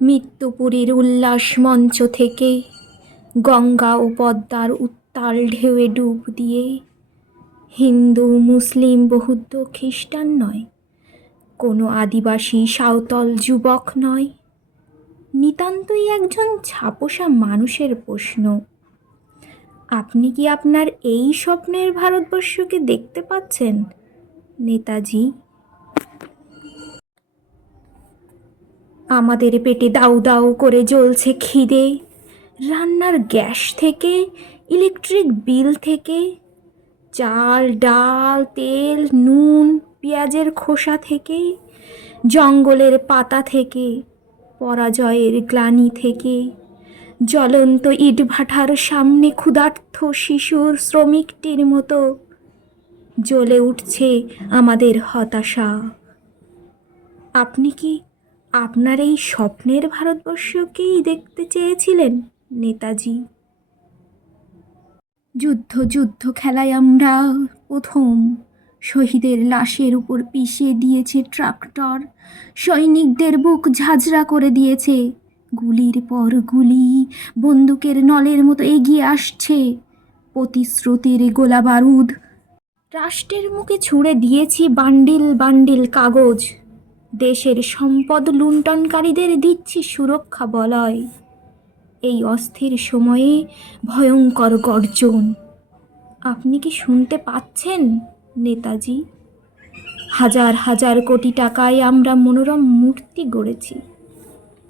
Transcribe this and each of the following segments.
মৃত্যুপুরীর উল্লাস মঞ্চ থেকে গঙ্গা ও পদ্মার উত্তাল ঢেউয়ে ডুব দিয়ে হিন্দু মুসলিম বৌদ্ধ খ্রিস্টান নয়, কোনো আদিবাসী সাঁওতাল যুবক নয়, নিতান্তই একজন ছাপোষা মানুষের প্রশ্ন। আপনি কি আপনার এই স্বপ্নের ভারতবর্ষকে দেখতে পাচ্ছেন, নেতাজি? আমাদের পেটে দাউ দাউ করে জ্বলছে খিদে, রান্নার গ্যাস থেকে, ইলেকট্রিক বিল থেকে, চাল ডাল তেল নুন পেঁয়াজের খোসা থেকে, জঙ্গলের পাতা থেকে, পরাজয়ের গ্লানি থেকে, জ্বলন্ত ইটভাটার সামনে ক্ষুধার্ত শিশুর শ্রমিকটির মতো জ্বলে উঠছে আমাদের হতাশা। আপনি কি আপনার এই স্বপ্নের ভারতবর্ষকেই দেখতে চেয়েছিলেন, নেতাজি? যুদ্ধ যুদ্ধ খেলায় আমরা প্রথম শহীদের লাশের উপর পিষে দিয়েছে ট্রাক্টর, সৈনিকদের বুক ঝাঁঝরা করে দিয়েছে, গুলির পর গুলি বন্দুকের নলের মতো এগিয়ে আসছে, প্রতিশ্রুতির গোলা বারুদ। রাষ্ট্রের মুখে ছুঁড়ে দিয়েছি বান্ডিল বান্ডিল কাগজ, দেশের সম্পদ লুণ্ঠনকারীদের দিচ্ছি সুরক্ষা বলয়। এই অস্থির সময়ে ভয়ঙ্কর গর্জন আপনি কি শুনতে পাচ্ছেন, নেতাজি? হাজার হাজার কোটি টাকায় আমরা মনোরম মূর্তি গড়েছি,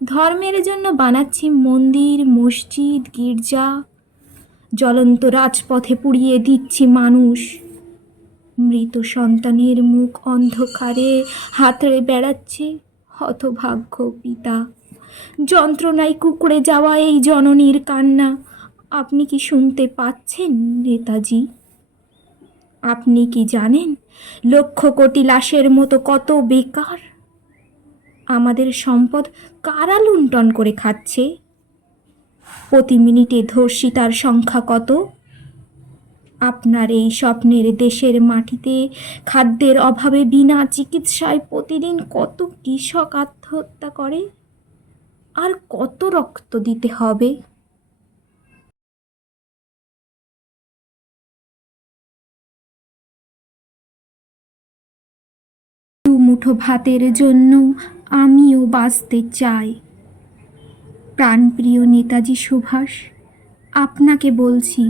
ধর্মের জন্য বানাচ্ছি মন্দির মসজিদ গির্জা, জ্বলন্ত রাজপথে পুড়িয়ে দিচ্ছি মানুষ, মৃত সন্তানের মুখ অন্ধকারে হাতড়ে বেড়াচ্ছে হতভাগ্য পিতা, যন্ত্রণায় কুঁকড়ে যাওয়া এই জননীর কান্না আপনি কি শুনতে পাচ্ছেন, নেতাজি? আপনি কি জানেন লক্ষ কোটি লাশের মতো কত বেকার? আমাদের সম্পদ কারা লুণ্ঠন করে খাচ্ছে? প্রতি মিনিটে ধর্ষিতার সংখ্যা কত? আপনার এই স্বপ্নের দেশের মাটিতে খাদ্যের অভাবে বিনা চিকিৎসায় প্রতিদিন কত কৃষক আত্মহত্যা করে, আর কত রক্ত দিতে হবে? দু মুঠো ভাতের জন্য আমিও বাঁচতে চাই। প্রাণপ্রিয় নেতাজি সুভাষ, আপনাকে বলছি,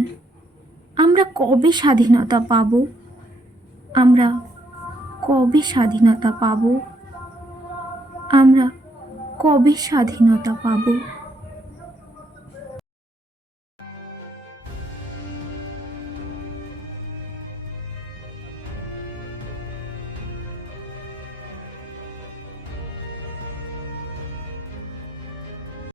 আমরা কবে স্বাধীনতা পাব? আমরা কবে স্বাধীনতা পাব? আমরা কবে স্বাধীনতা পাব?